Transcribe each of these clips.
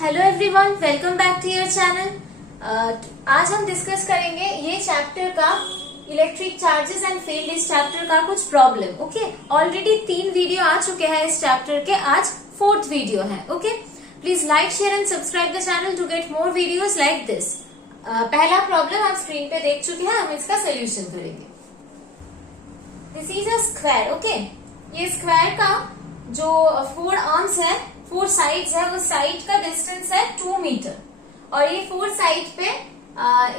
Hello everyone, welcome back to your channel. आज हम discuss करेंगे ये चैप्टर का इलेक्ट्रिक चार्जेस एंड फील्ड, इस चैप्टर का कुछ प्रॉब्लम। ओके, ऑलरेडी 3 वीडियो आ चुके हैं इस चैप्टर के, आज 4th वीडियो है। Okay, please like, share and subscribe the channel to get more videos like this. पहला प्रॉब्लम आप स्क्रीन पे देख चुके हैं, हम इसका सोल्यूशन करेंगे। This is a square. Okay, ये स्क्वायर का जो 4 आर्म्स है, 4 साइड्स है, वो साइड का डिस्टेंस है 2 मीटर। और ये 4 साइड पे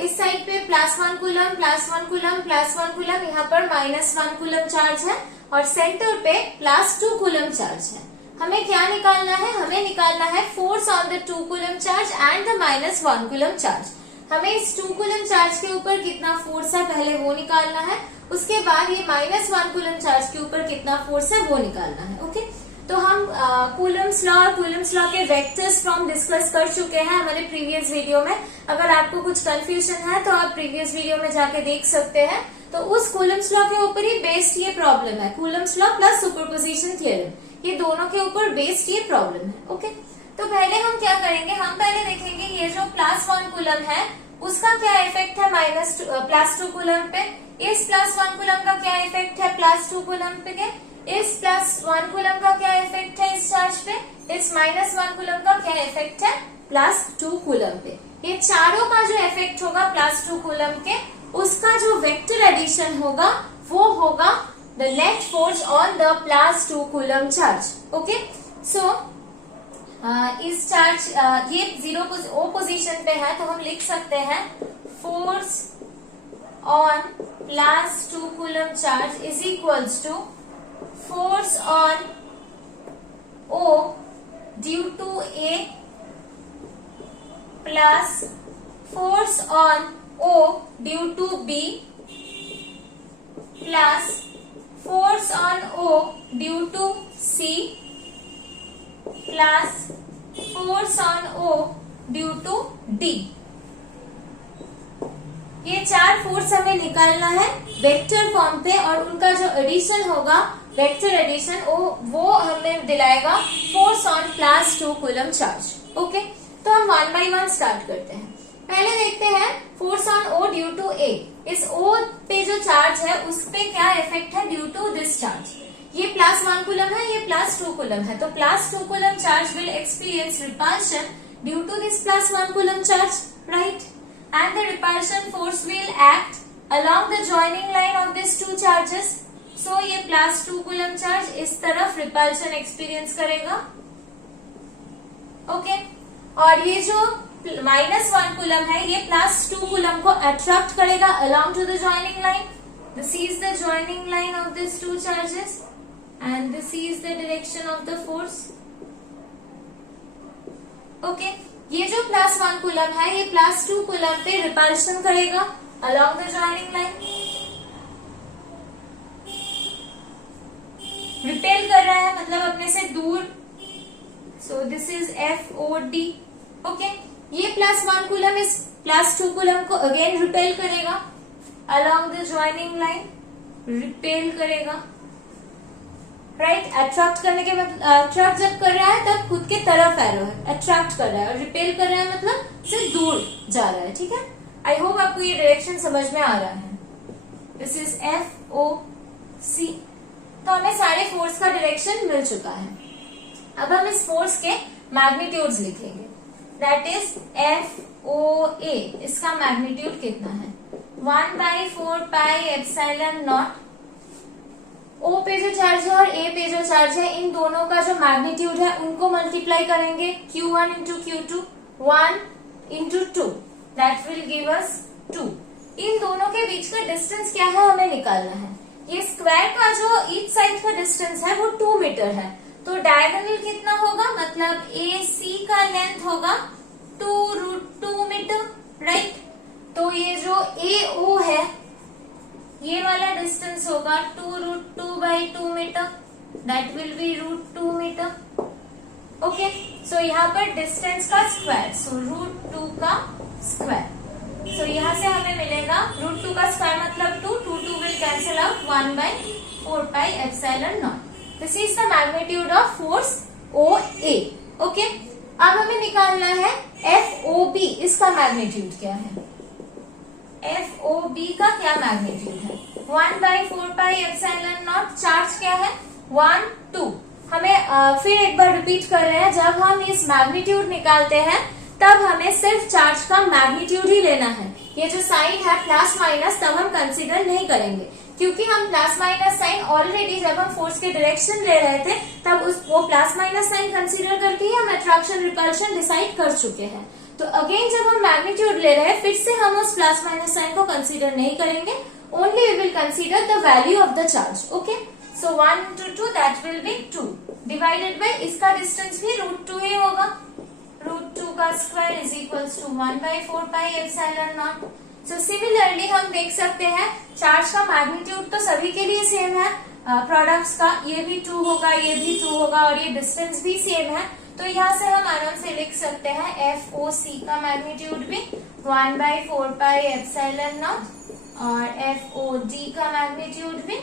इस साइड पे +1 कूलम, +1 कूलम, +1 कूलम, यहाँ पर -1 कूलम चार्ज है और सेंटर पे +2 कूलम चार्ज है। हमें क्या निकालना है? हमें निकालना है force on the 2 coulomb charge and the -1 coulomb charge. हमें इस 2 कूलम चार्ज के ऊपर कितना फोर्स है पहले वो निकालना है, उसके बाद ये -1 कूलम चार्ज के ऊपर कितना फोर्स है वो निकालना है। ओके, तो हम कूलम्स लॉ के वेक्टर्स फॉर्म डिस्कस कर चुके हैं हमारे प्रीवियस वीडियो में। अगर आपको कुछ कंफ्यूजन है तो आप प्रीवियस वीडियो में जाके देख सकते हैं। तो उस कूलम्स लॉ के ऊपर ही बेस्ड ये प्रॉब्लम है, Coulomb's law plus superposition theorem, ये दोनों के ऊपर बेस्ड ये प्रॉब्लम है। ओके, तो पहले हम क्या करेंगे, हम पहले देखेंगे ये जो +1 कूलम है उसका क्या इफेक्ट है +2 कूलम पे, इस +1 कूलम का क्या इफेक्ट है +2 कूलम पे, इस +1 कूलम का क्या इफेक्ट है इस चार्ज पे, इस -1 कूलम का क्या इफेक्ट है +2 कूलम पे। ये चारों का जो इफेक्ट होगा +2 कूलम के, उसका जो वेक्टर एडिशन होगा वो होगा the net force on the +2 coulomb charge. Okay, so इस चार्ज ये 0 पोजीशन पे है, तो हम लिख सकते हैं force on +2 coulomb charge is equals to force on O due to A plus force on O due to B plus force on O due to C plus force on O due to D। ये 4 force हमें निकालना है vector form पे, और उनका जो addition होगा vector addition वो हमें दिलाएगा force on +2 coulomb charge. Okay, तो हम 1 by 1 स्टार्ट करते हैं। पहले देखते हैं force on O due to A। इस O पे जो चार्ज है उस पे क्या इफेक्ट है ड्यू टू दिस चार्ज। ये +1 कूलम है, ये +2 कूलम है, तो +2 coulomb charge will experience repulsion due to this +1 coulomb charge, right? And the repulsion force will act along the joining line of these 2 charges. So ये +2 coulomb charge इस तरफ repulsion experience करेगा। Okay, और ये जो -1 coulomb है ये +2 coulomb को अट्रैक्ट करेगा along to the joining line. This is the joining line of these 2 charges and this is the direction of the force. Okay, ये जो +1 कूलम है ये +2 कूलम पे रिपल्शन करेगा along the joining line, repel कर रहा है मतलब अपने से दूर। So this is FOD। Okay, ये +1 कूलम इस +2 कूलम को अगेन रिपेल करेगा along the joining line, repel करेगा, राइट? अट्रैक्ट करने के मतलब अट्रैक्ट जब कर रहा है तब खुद के तरफ एरो है, अट्रैक्ट कर रहा है, और रिपेल कर रहा है मतलब से दूर जा रहा है। ठीक है, आई होप आपको ये डायरेक्शन समझ में आ रहा है। This is FOC। तो हमें सारे फोर्स का डायरेक्शन मिल चुका है। अब हम इस फोर्स के मैग्नीट्यूड्स लिखेंगे। दैट इज FOA, इसका मैग्नीट्यूड कितना है 1/4πε0। O पे जो चार्ज है और A पे जो चार्ज है, इन दोनों का जो मैग्नीट्यूड है उनको मल्टीप्लाई करेंगे, Q1 into Q2, 1 into 2, that will give us 2। इन दोनों के बीच का डिस्टेंस क्या है हमें निकालना है। ये स्क्वायर का जो ईच साइड का डिस्टेंस है वो 2 मीटर है, तो डायगोनल कितना होगा, मतलब AC का लेंथ होगा 2√2 मीटर, राइट? तो ये जो AO है ये वाला डिस्टेंस होगा 2√2/2 metre, that will be √2 metre. Okay, so यहाँ पर डिस्टेंस का स्क्वायर, सो √2 का स्क्वायर। सो यहाँ से हमें मिलेगा √2 का स्क्वायर मतलब 2 will cancel out 1/4πε0। This is the magnitude of force OA। Okay, अब हमें निकालना है FOB, इसका मैग्नीट्यूड क्या है? FOB का क्या मैग्नीट्यूड है? 1/4πε0। चार्ज क्या है? 1 2। हमें फिर एक बार रिपीट कर रहे हैं, जब हम इस मैग्नीट्यूड निकालते हैं तब हमें सिर्फ चार्ज का मैग्नीट्यूड ही लेना है। ये जो साइन है प्लस माइनस तब हम कंसीडर नहीं करेंगे, क्योंकि हम प्लस माइनस साइन ऑलरेडी जब हम फोर्स के डायरेक्शन ले रहे थे तब वो प्लस माइनस साइन कंसीडर करके ही हम अट्रैक्शन रिपल्शन डिसाइड कर चुके हैं। तो अगेन जब हम मैग्नीट्यूड ले रहे हैं फिर से हम उस प्लस माइनस साइन को कंसीडर नहीं करेंगे, only we will consider the value of the charge. Okay, so 1 into 2 that will be 2 divided by इसका डिस्टेंस भी √2 ही होगा। √2 का square is equals to 1/4πε0। So similarly हम देख सकते हैं चार्ज का मैग्नीट्यूड तो सभी के लिए सेम है, प्रोडक्ट्स का ये भी 2 होगा, ये भी 2 होगा और ये डिस्टेंस भी सेम है। तो यहाँ से हम आराम से लिख सकते हैं FOC का मैग्नीट्यूड भी 1/4πε0 और FOD का मैग्नीट्यूड भी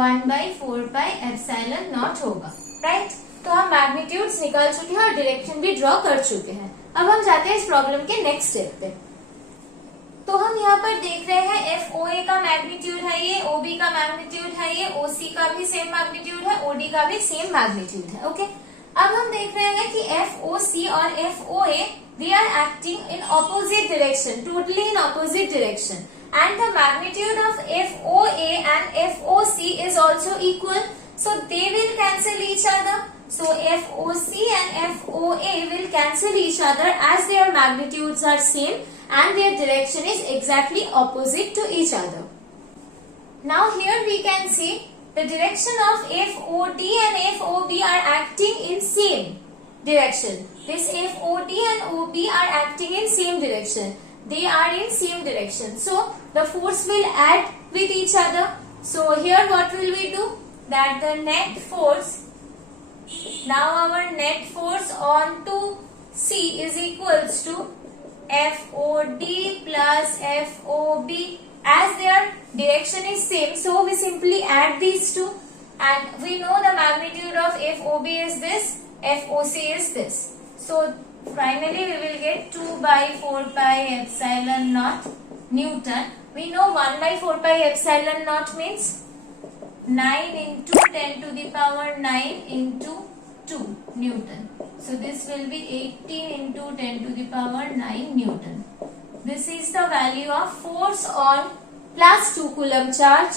1/4πε0 होगा, राइट। तो हम मैग्नीट्यूड्स निकाल चुके हैं और डायरेक्शन भी ड्रॉ कर चुके हैं। अब हम जाते हैं इस प्रॉब्लम के नेक्स्ट स्टेप पे। तो हम यहाँ पर देख रहे हैं FOA का मैग्नीट्यूड है ये, OB का मैग्नीट्यूड है ये, OC का भी सेम मैग्नीट्यूड है, OD का भी सेम मैग्नीट्यूड है। ओके, अब हम देख रहे हैं कि FOC और FOA they are acting in opposite direction, totally in opposite direction, and the magnitude of FOA and FOC is also equal, so they will cancel each other. So FOC and FOA will cancel each other as their magnitudes are same and their direction is exactly opposite to each other. Now here we can see the direction of FOD and FOB are acting in same direction. This FOD and OB are acting in same direction. They are in same direction. So the force will add with each other. So here what will we do? That the net force, now our net force onto C is equals to FOD plus FOB. As their direction is same, so we simply add these two, and we know the magnitude of FOB is this, FOC is this. So finally we will get 2/4πε0 Newton. We know 1/4πε0 means 9 into 10 to the power 9 into 2 Newton. So this will be 18 into 10 to the power 9 Newton. This is the value of force on plus 2 coulomb charge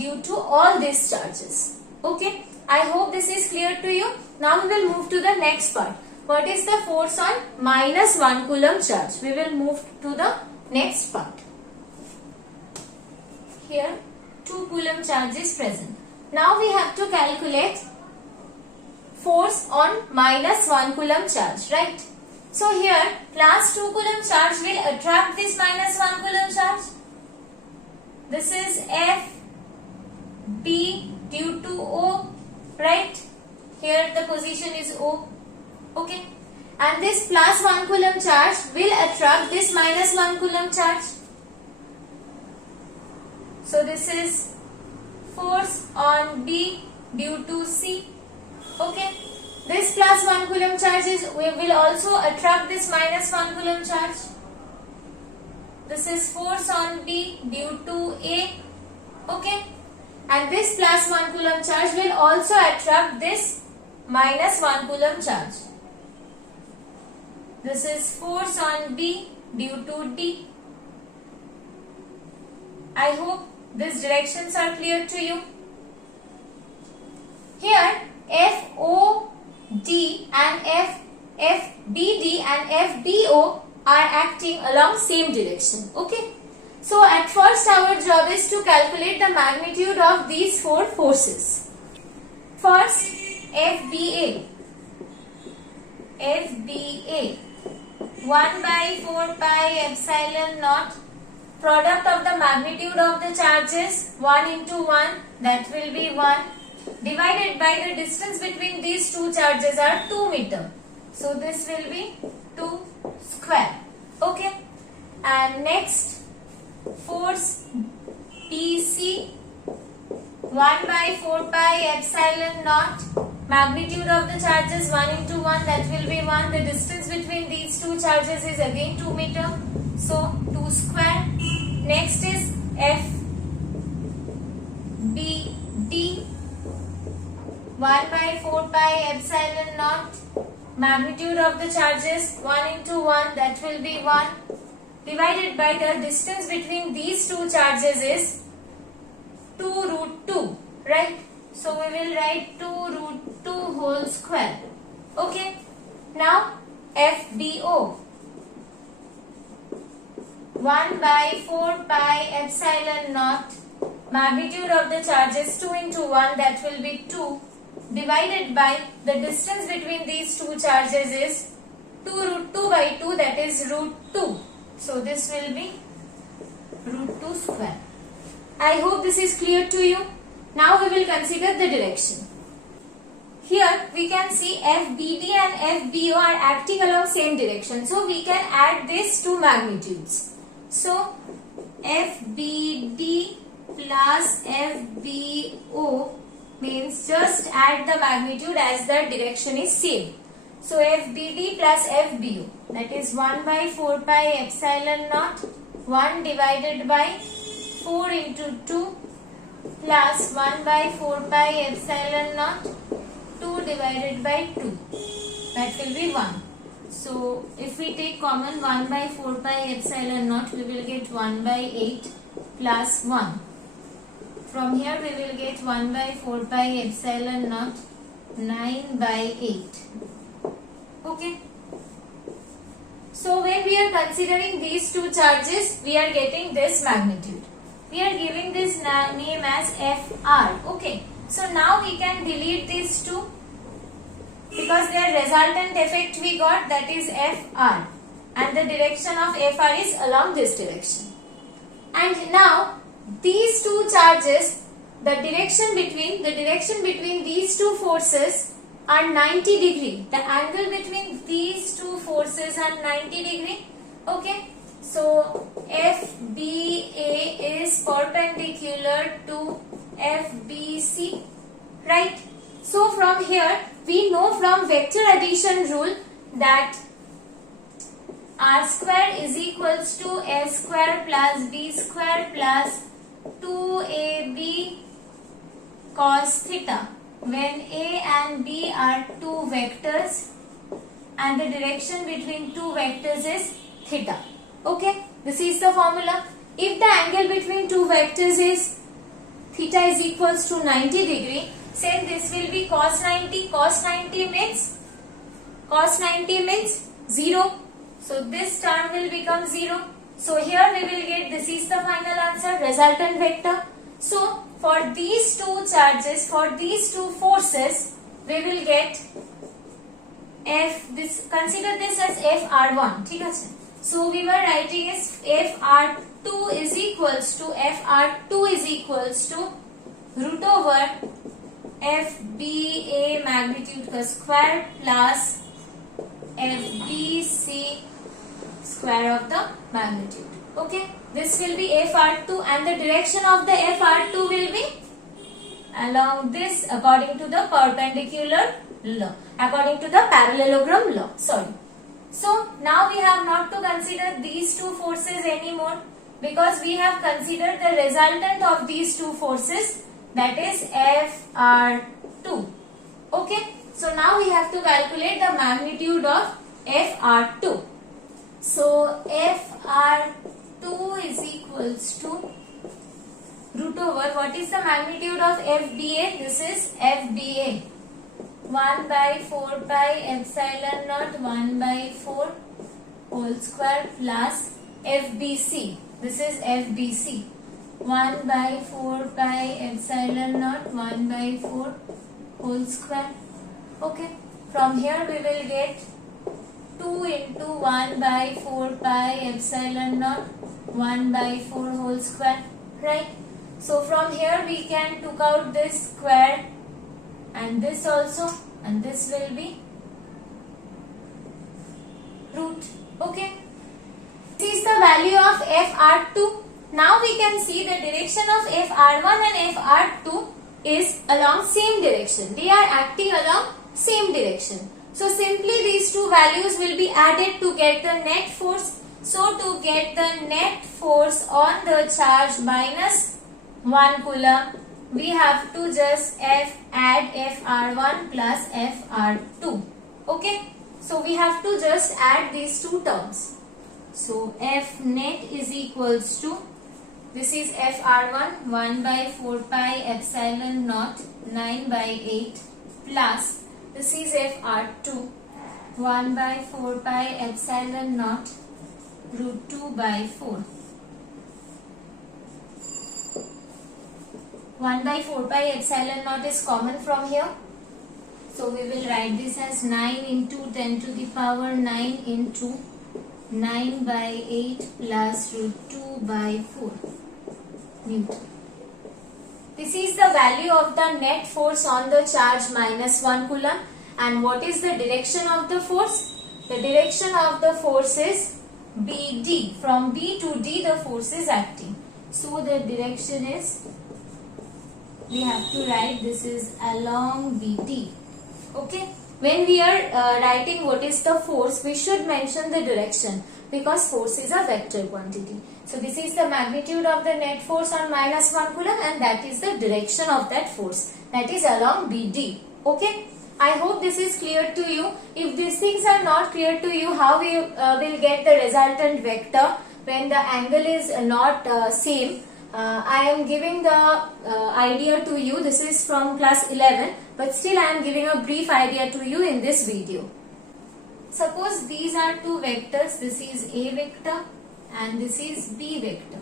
due to all these charges. Okay, I hope this is clear to you. Now we will move to the next part. What is the force on minus 1 coulomb charge? We will move to the next part. Here 2 coulomb charge is present. Now we have to calculate force on minus 1 coulomb charge, right? So here plus 2 coulomb charge will attract this minus 1 coulomb charge. This is F B due to O, right? Here the position is O. Okay, and this plus 1 coulomb charge will attract this minus 1 coulomb charge. So this is force on B due to C. Okay, this plus 1 coulomb charge will also attract this minus 1 coulomb charge. This is force on B due to A. Okay, and this plus 1 coulomb charge will also attract this minus 1 coulomb charge. This is force on B due to D. I hope these directions are clear to you. Here FOD and FBD and FBO are acting along same direction. Okay, so at first our job is to calculate the magnitude of these 4 forces. First FBA 1/4πε0, product of the magnitude of the charges 1 into 1, that will be 1, divided by the distance between these two charges are 2 meter. So this will be 2 square. Okay, and next force BC 1/4πε0 Magnitude of the charges 1 into 1, that will be 1. The distance between these two charges is again 2 meter. So 2 square. Next is FBD 1 by 4 pi epsilon naught. Magnitude of the charges 1 into 1, that will be 1, divided by the distance between these two charges is 2 root 2, right? So we will write 2 root 2 whole square. Okay. Now FBO 1 by 4 pi epsilon naught. Magnitude of the charges 2 into 1, that will be 2, divided by the distance between these two charges is 2 root 2 by 2, that is root 2. So this will be root 2 square. I hope this is clear to you. Now we will consider the direction. Here we can see FBD and FBO are acting along same direction. So we can add these two magnitudes. So FBD plus FBO means just add the magnitude as the direction is same. So FBD plus FBO, that is 1 by 4 pi epsilon naught, 1 divided by 4 into 2 plus 1 by 4 pi epsilon naught, 2 divided by 2, that will be 1. So if we take common 1 by 4 pi epsilon naught, we will get 1 by 8 plus 1. From here we will get 1 by 4 pi epsilon naught, 9 by 8. Okay. So when we are considering these two charges, we are getting this magnitude. We are giving this name as FR. Okay. So now we can delete these two because their resultant effect we got, that is FR, and the direction of FR is along this direction. And now these two charges, the direction between these two forces are 90 degree. The angle between these two forces are 90 degree. Okay. So FBA is perpendicular to FBC, right? So from here we know from vector addition rule that R square is equals to A square plus B square plus 2AB cos theta when A and B are two vectors and the direction between two vectors is theta. Okay, this is the formula. If the angle between two vectors is theta is equals to 90 degree, then this will be cos 90. Cos 90 means 0. So this term will become 0. So here we will get, this is the final answer, resultant vector. So for these two charges, for these two forces, we will get consider this as FR1. ठीक है? So we were writing is FR2 is equals to root over FBA magnitude का square plus FBC square of the magnitude. Okay, this will be FR2 and the direction of the FR2 will be along this according to the perpendicular law, according to the parallelogram law. Sorry. So now we have not to consider these two forces anymore because we have considered the resultant of these two forces, that is FR2. Okay. So now we have to calculate the magnitude of FR2. So FR2 is equals to root over, what is the magnitude of FBA? This is FBA. 1 by 4 pi epsilon naught 1 by 4 whole square plus FBC. This is FBC. 1 by 4 pi epsilon naught 1 by 4 whole square. Okay. From here we will get 2 into 1 by 4 pi epsilon naught 1 by 4 whole square. Right. So from here we can took out this square and this also, and this will be root. Okay. This is the value of FR2. Now we can see the direction of FR1 and FR2 is along same direction. They are acting along same direction. So simply these two values will be added to get the net force. So to get the net force on the charge minus 1 coulomb, we have to just add Fr1 plus Fr2. Okay. So we have to just add these two terms. So F net is equals to, this is Fr1 1 by 4 pi epsilon naught 9 by 8 plus this is Fr2 1 by 4 pi epsilon naught root 2 by 4. 1 by 4 pi epsilon naught is common from here. So we will write this as 9 into 10 to the power 9 into 9 by 8 plus root 2 by 4 Newton. This is the value of the net force on the charge minus 1 coulomb. And what is the direction of the force? The direction of the force is BD. From B to D the force is acting. So the direction is, we have to write this is along BD. Okay. When we are writing what is the force, we should mention the direction because force is a vector quantity. So this is the magnitude of the net force on minus 1 coulomb and that is the direction of that force. That is along BD. Okay. I hope this is clear to you. If these things are not clear to you, how we will get the resultant vector when the angle is not same? I am giving the idea to you. This is from class 11, but still I am giving a brief idea to you in this video. Suppose these are two vectors. This is A vector and this is B vector.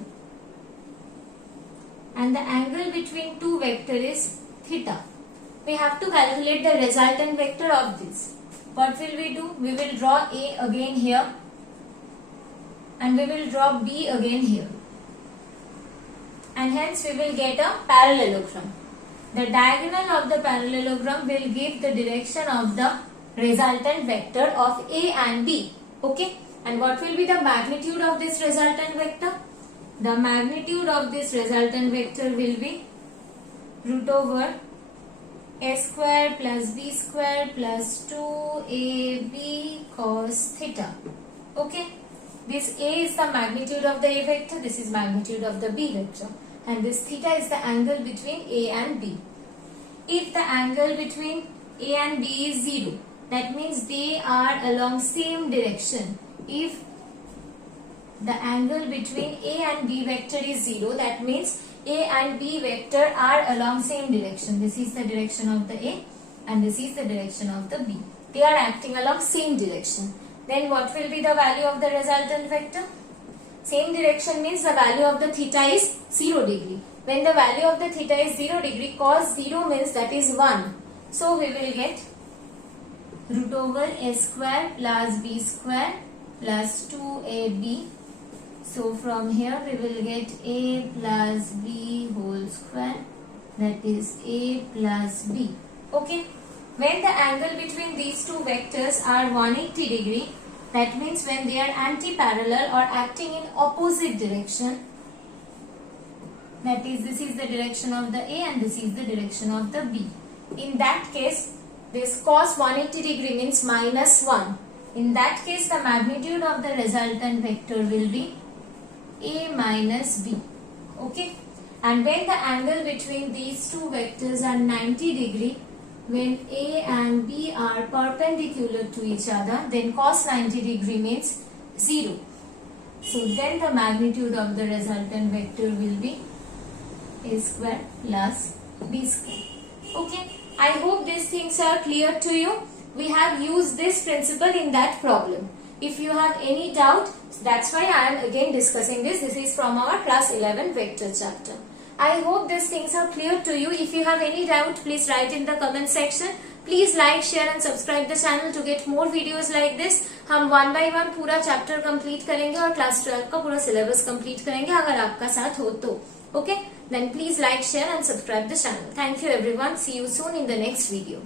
And the angle between two vectors is theta. We have to calculate the resultant vector of this. What will we do? We will draw A again here and we will draw B again here. And hence we will get a parallelogram. The diagonal of the parallelogram will give the direction of the resultant vector of A and B. Okay. And what will be the magnitude of this resultant vector? The magnitude of this resultant vector will be root over A square plus B square plus 2AB cos theta. Okay. This A is the magnitude of the A vector. This is magnitude of the B vector. And this theta is the angle between A and B. If the angle between A and B is 0, that means they are along same direction. If the angle between A and B vector is 0, that means A and B vector are along same direction. This is the direction of the A and this is the direction of the B. They are acting along same direction. Then what will be the value of the resultant vector? Same direction means the value of the theta is 0 degree. When the value of the theta is 0 degree, cos 0 means that is 1. So we will get root over A square plus B square plus 2AB. So from here we will get A plus B whole square, that is A plus B. Okay. When the angle between these two vectors are 180 degree, that means when they are anti-parallel or acting in opposite direction, that is, this is the direction of the A and this is the direction of the B. In that case, this cos 180 degree means minus 1. In that case, the magnitude of the resultant vector will be A minus B. Okay. And when the angle between these two vectors are 90 degree, when A and B are perpendicular to each other, then cos 90 degree means 0. So then the magnitude of the resultant vector will be A square plus B square. Okay. I hope these things are clear to you. We have used this principle in that problem. If you have any doubt, that's why I am again discussing this. This is from our class 11 vector chapter. I hope these things are clear to you. If you have any doubt, please write in the comment section. Please like, share and subscribe the channel to get more videos like this. हम 1 by 1 पूरा chapter complete करेंगे और class 12 का पूरा syllabus complete करेंगे अगर आपका साथ हो तो. Okay? Then please like, share and subscribe the channel. Thank you everyone. See you soon in the next video.